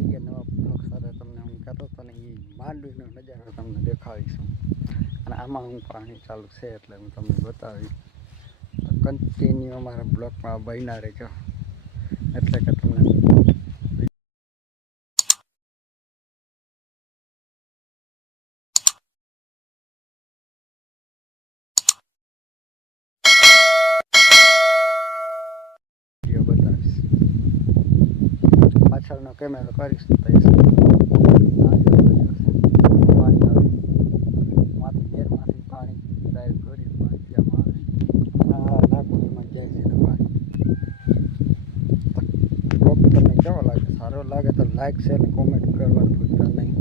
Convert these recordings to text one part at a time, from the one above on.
આવી ગયા નવા બ્લોગ સાથે તમને હું કહેતો હતો ને એ માંડવીનો નજારો તમને દેખાડીશું. અને આમાં હું પાણી ચાલુ છે એટલે હું તમને બતાવીશ. કન્ટિન્યુ અમારા બ્લોગમાં બન્યા રહેજો એટલે કે તમને વિડીયો બતાવીશ. પાછળનો કેમેરો કરીશ તો માંથી પાણી ડાયરેક્ટ ઘોડી પાણી આવે નાખું એમાં જાય છે પાણી. બ્લોગ તમને કેવો લાગે? સારો લાગે તો લાઈક છે અને કોમેન્ટ કરવાનું ભૂલતા નહીં.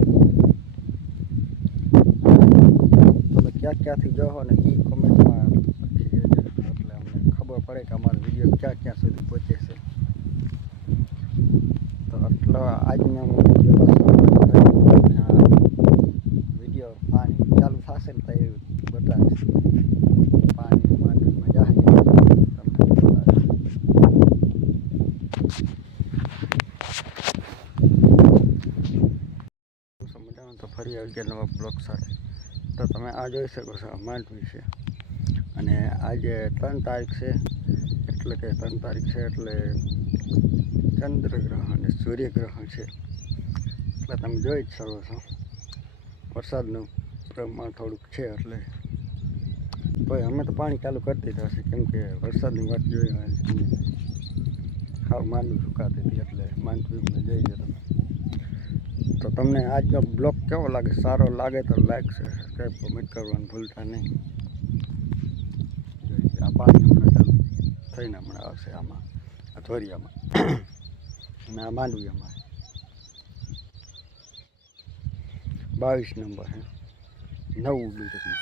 તમે ક્યાંથી જોવો ને એ કોમેન્ટમાં લખી દેજો એટલે અમને ખબર પડે કે અમારો વિડીયો ક્યાં સુધી પહોંચે છે. તો આટલો આજનો વિડીયો પાણી ચાલુ થશે ને તો એ બતાવીશ. પાણી માંડવીમાં જાય તમને સમજાવું તો ફરી આવી ગયા નવા બ્લોગ સાથે. તો તમે આ જોઈ શકો છો માંડવી છે અને આજે 3 તારીખ છે એટલે કે 3 તારીખ છે એટલે ચંદ્રગ્રહણ અને સૂર્યગ્રહણ છે એટલે તમે જોઈ જ શકો છો. વરસાદનું પ્રમાણ થોડુંક છે એટલે તોય અમે તો પાણી ચાલુ કરી દીધા છે કેમ કે વરસાદની વાત જોઈ હાવ માંડવી સુકાતી હતી એટલે માંડવીમાં જઈએ તમે. તો તમને આજનો બ્લોગ કેવો લાગે? સારો લાગે તો લાઈક સબસ્ક્રાઈબ કોમેન્ટ કરવાનું ભૂલતા નહીં. આ પાણી હમણાં ચાલુ થઈને હમણાં આવશે આમાં આ ધોરિયામાં અને આ માંડવીમાં 22 નંબર છે 9 ડિગ્રી.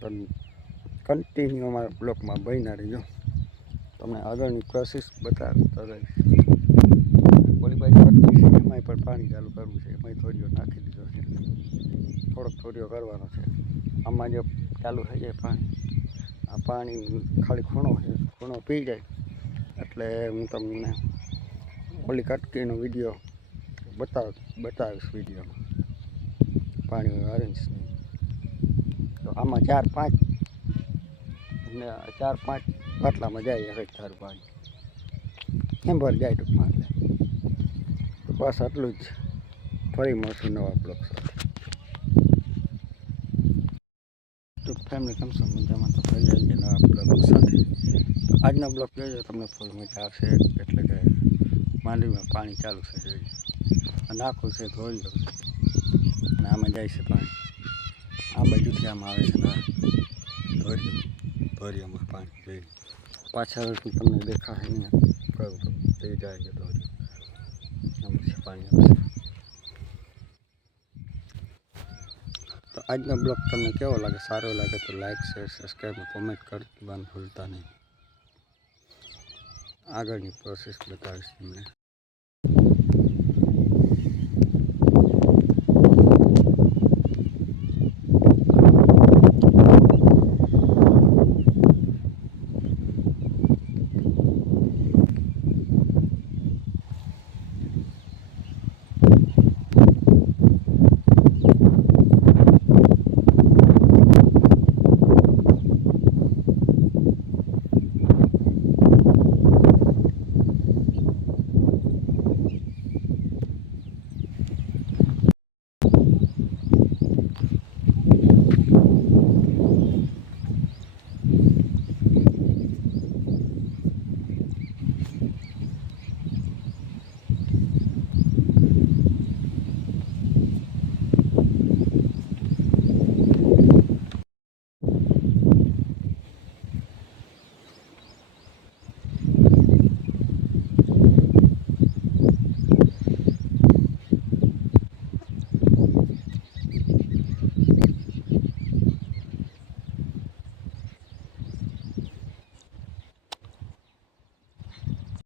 પણ કન્ટિન્યુ અમારા બ્લોકમાં બન્યા રહેજો. તમને આગળની પ્રોસેસ બતાવતો રહીશ. ઓલી બાજુ છે એમાંય પણ પાણી ચાલુ કરવું છે. એમાંય થોડીઓ નાખી દીધો છે થોડીઓ કરવાનો છે. આમાં જો ચાલુ થઈ જાય પાણી આ પાણી ખાલી ખૂણો પી જાય એટલે હું તમને ઓલી કટકીનો વિડીયો બતાવીશ વિડીયોમાં પાણી ઓરેન્જ. તો આમાં 4-5 બાટલામાં જાય એક ધારું પાણી એમ ભર જાય ટૂંકમાં. એટલે તો બસ આટલું જ. ફરી મળશું નવા બ્લોગ સાથે. ફેમિલી કેમ છો? મજામાં? તો ફરી આવી ગયા નવા બ્લોગ સાથે. તો આજનો બ્લોગ જોજો તમને ફૂલ મજા આવશે. એટલે કે માંડવીમાં પાણી ચાલુ છે જોઈએ અને આખું છે ધોરિયો છે અને આમાં જાય છે પાણી. આ બાજુથી આમાં આવે છે ને ધોરિયામાં પાણી જોઈએ. પાછળથી તમને દેખાશે નહીં કહું તો તે જાય છે ધોરિયો આમ છે પાણી આવશે. તો આજનો બ્લોગ તમને કેવો લાગે? સારો લાગે તો લાઈક શેર સબસ્ક્રાઈબ કોમેન્ટ કરવાનું ભૂલતા નહીં. આગળની પ્રોસેસ બતાવીશ તમને.